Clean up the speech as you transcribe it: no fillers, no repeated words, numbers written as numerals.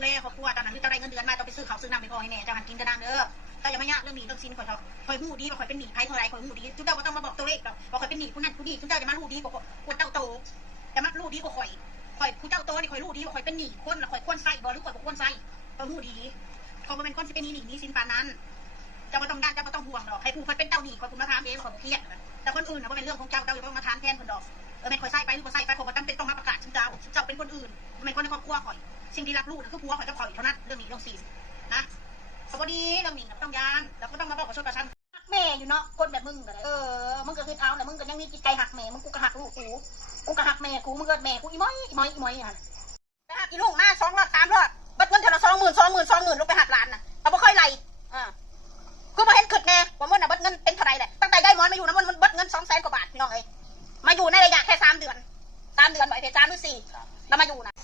แลครอบครัวตอนนั้นที่เจ้าได้เงินเดือนมาต้องไปซื้อข้าวซื้อน้ำไปพอให้แม่เจ้าหันกินกระด้างเด้อแต่อย่ามาเนี่ยเรื่องหนี้เรื่องสินข่อยหูดีว่าข่อยเป็นหนี้ไพ่เท่าไรข่อยหูดีทุกเจ้าก็ต้องมาบอกตัวเลขดอกว่าข่อยเป็นหนี้ผู้นั้นผู้นี้ทุกเจ้าจะมารู้ดีกว่าเจ้าโตจะมารู้ดีกว่าข่อยผู้เจ้าโตนี่ข่อยรู้ดีว่าข่อยเป็นหนี้คนละข่อยควรใส่บ่หรือข่อยบ่ควรใส่ข่อยหูดีเขาเป็นคนที่เป็นหนี้สินปานนั้นเจ้าไม่ต้องด้านเจ้าไม่ต้องห่วงดอกให้ผู้คนเป็นเจ้าหนี้ข่อยคุณมาถามเองข่อยเครียดแต่คนอื่นนะว่าเป็นเรื่องของเจ้าจะต้องมาถามแทนคนดอกแม่ข่อยใส่ไปหรือบ่ใส่ไปข่อยก็จำเป็นต้องมาประกาศเจ้าเป็นคนอื่นเป็นคนในครอบครัวข่อยสิ่งที่รับรู้คือผัวข่อยกับข่อยเท่านั้นเรื่องนี้เรื่องสินนะเขาบดีเรื่องนี้ต้องยานแล้วก็ต้องมาบอกกับชนกับฉันหักแม่อยู่เนาะคนแบบมึงกันมึงก็คือเอาแต่มึงก็ยังมีจิตใจหักแม่มึงกูก็หักลูกกูก็หักแม่กูมึงก็แม่กูอีม้อยอ่ะไปหักอีลูกมา2 รอบ 3 รอบบัดเงินเท่าละ20,000ลูกไปหักหลานน่ะเอาบ่ค่อยไหลคือมาเห็นขึ้นแน่ว่ามันน่ะบัดเงินเป็นเท่าไรแหละตั้งแต่ได้หมอนมาอยู่นะมันบัดเงิน200,000 กว่าบาทพี่น้องเอ้ยมาอยู่ในระยะแค่3 เดือนบ่อยเพจ3 หรือ 4แล้วมาอยู่นะ